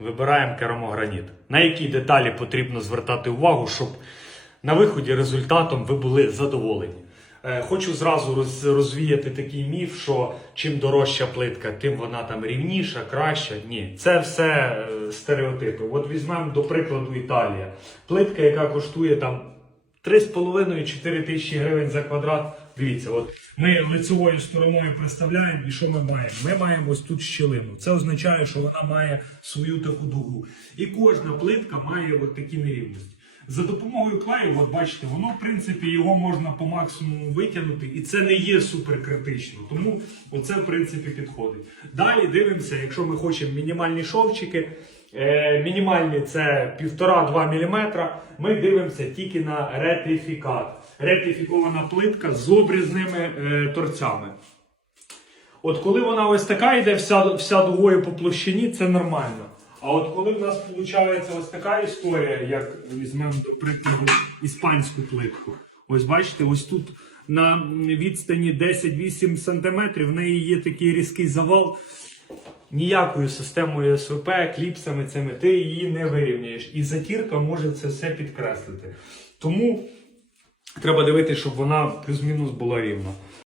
Вибираємо керамограніт. На які деталі потрібно звертати увагу, щоб на виході результатом ви були задоволені. Е, Хочу зразу розвіяти такий міф, що чим дорожча плитка, тим вона там рівніша, краща. Ні, це все е, стереотипи. От візьмемо до прикладу Італія. Плитка, яка коштує там 3,5-4 тисячі гривень за квадрат. Дивіться, от ми лицевою стороною представляємо, і що ми маємо? Ми маємо ось тут щілину. Це означає, що вона має свою таку дугу. І кожна плитка має от такі нерівності. За допомогою клею, от бачите, воно в принципі його можна по максимуму витягнути, і це не є супер критично. Тому оце в принципі підходить. Далі дивимося, якщо ми хочемо мінімальні шовчики. Е, мінімальні це 1,5-2 мм. Ми дивимося тільки на ретифікат. Ретифікована плитка з обрізними е, торцями. От коли вона ось така йде вся, вся дугою по площині, це нормально. А от коли в нас виходить ось така історія, як візьмемо до прикладу іспанську плитку. Ось бачите, ось тут на відстані 10-8 см в неї є такий різкий завал. Ніякою системою СВП, кліпсами цими ти її не вирівняєш. І затірка може це все підкреслити. Тому треба дивитися, щоб вона плюс-мінус була рівна.